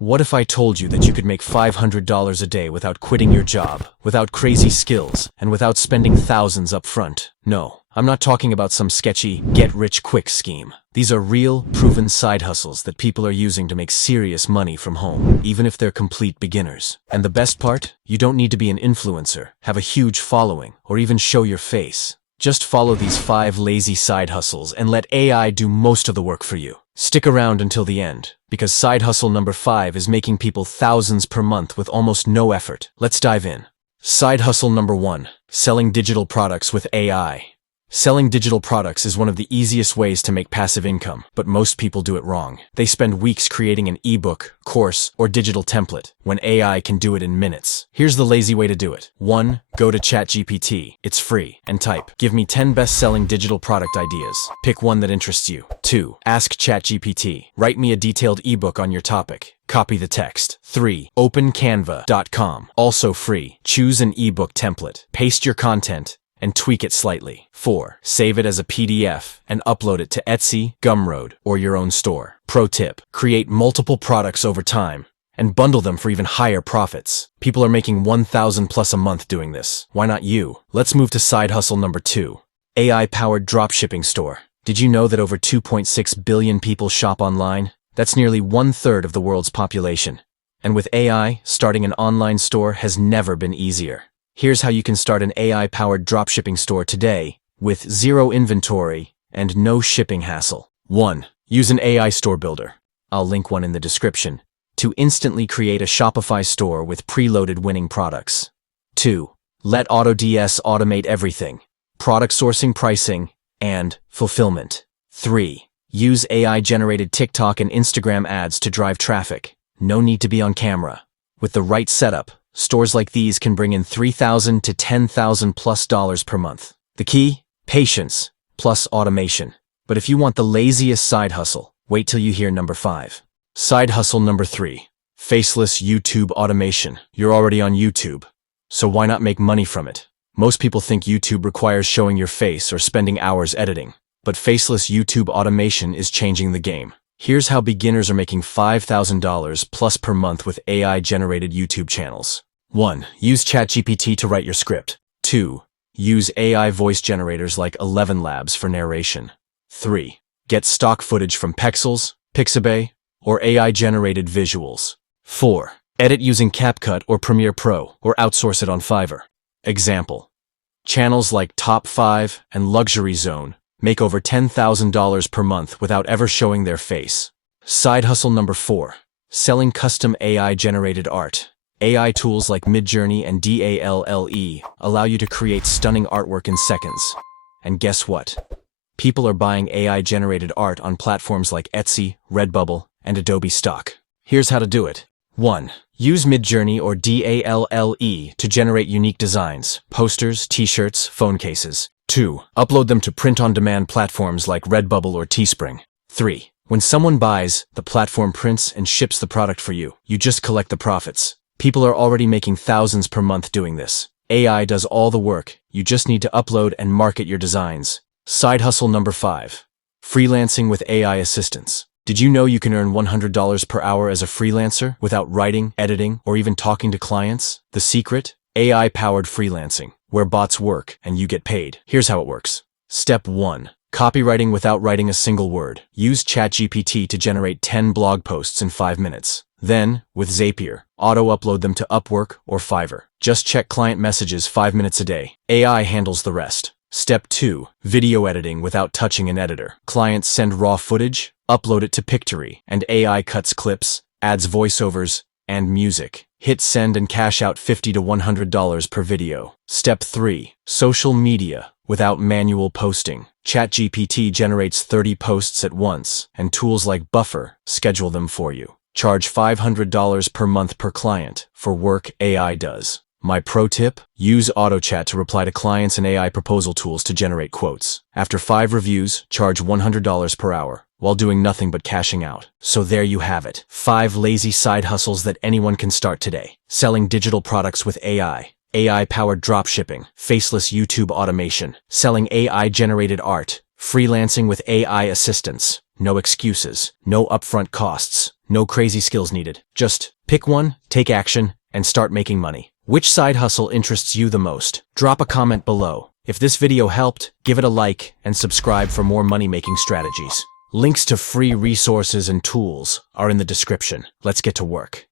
What if I told you that you could make $500 a day without quitting your job, without crazy skills, and without spending thousands up front? No, I'm not talking about some sketchy, get-rich-quick scheme. These are real, proven side hustles that people are using to make serious money from home, even if they're complete beginners. And the best part? You don't need to be an influencer, have a huge following, or even show your face. Just follow these 5 lazy side hustles and let AI do most of the work for you. Stick around until the end, because side hustle number 5 is making people thousands per month with almost no effort. Let's dive in. Side hustle number 1, selling digital products with AI. Selling digital products is one of the easiest ways to make passive income, but most people do it wrong. They spend weeks creating an ebook, course, or digital template, when AI can do it in minutes. Here's the lazy way to do it. 1. Go to ChatGPT. It's free. And type, "Give me 10 best-selling digital product ideas." Pick one that interests you. 2. Ask ChatGPT. "Write me a detailed ebook on your topic." Copy the text. 3. Open Canva.com. Also free. Choose an ebook template. Paste your content and tweak it slightly. 4. Save it as a PDF and upload it to Etsy, Gumroad, or your own store. Pro tip: create multiple products over time and bundle them for even higher profits. People are making $1,000+ a month doing this. Why not you? Let's move to side hustle number 2, AI-powered dropshipping store. Did you know that over 2.6 billion people shop online? That's nearly 1/3 of the world's population. And with AI, starting an online store has never been easier. Here's how you can start an AI-powered dropshipping store today with zero inventory and no shipping hassle. 1. Use an AI store builder. I'll link one in the description to instantly create a Shopify store with preloaded winning products. 2. Let AutoDS automate everything: product sourcing, pricing, and fulfillment. 3. Use AI-generated TikTok and Instagram ads to drive traffic. No need to be on camera. With the right setup, stores like these can bring in $3,000 to $10,000+ per month. The key? Patience plus automation. But if you want the laziest side hustle, wait till you hear number 5. Side hustle number 3, faceless YouTube automation. You're already on YouTube, so why not make money from it? Most people think YouTube requires showing your face or spending hours editing, but faceless YouTube automation is changing the game. Here's how beginners are making $5,000+ per month with AI-generated YouTube channels. 1. Use ChatGPT to write your script. 2. Use AI voice generators like 11 Labs for narration. 3. Get stock footage from Pexels, Pixabay, or AI-generated visuals. 4. Edit using CapCut or Premiere Pro, or outsource it on Fiverr. Example: channels like Top 5 and Luxury Zone make over $10,000 per month without ever showing their face. Side hustle number 4, selling custom AI-generated art. AI tools like Midjourney and DALL-E allow you to create stunning artwork in seconds. And guess what? People are buying AI-generated art on platforms like Etsy, Redbubble, and Adobe Stock. Here's how to do it. 1. Use Midjourney or DALL-E to generate unique designs: posters, t-shirts, phone cases. 2. Upload them to print-on-demand platforms like Redbubble or Teespring. 3. When someone buys, the platform prints and ships the product for you. You just collect the profits. People are already making thousands per month doing this. AI does all the work. You just need to upload and market your designs. Side hustle number 5, freelancing with AI assistants. Did you know you can earn $100 per hour as a freelancer without writing, editing, or even talking to clients? The secret? AI-powered freelancing, where bots work and you get paid. Here's how it works. Step 1. Copywriting without writing a single word. Use ChatGPT to generate 10 blog posts in 5 minutes. Then, with Zapier, auto-upload them to Upwork or Fiverr. Just check client messages 5 minutes a day. AI handles the rest. Step 2. Video editing without touching an editor. Clients send raw footage, upload it to Pictory, and AI cuts clips, adds voiceovers, and music. Hit send and cash out $50 to $100 per video. Step 3. Social media without manual posting. ChatGPT generates 30 posts at once, and tools like Buffer schedule them for you. Charge $500 per month per client for work AI does. My pro tip: use AutoChat to reply to clients and AI proposal tools to generate quotes. After 5 reviews, charge $100 per hour, while doing nothing but cashing out. So there you have it. 5 lazy side hustles that anyone can start today. Selling digital products with AI. AI-powered dropshipping. Faceless YouTube automation. Selling AI-generated art. Freelancing with AI assistants. no excuses, no upfront costs, no crazy skills needed. Just pick one, take action, and start making money. Which side hustle interests you the most? Drop a comment below. If this video helped, give it a like and subscribe for more money-making strategies. Links to free resources and tools are in the description. Let's get to work.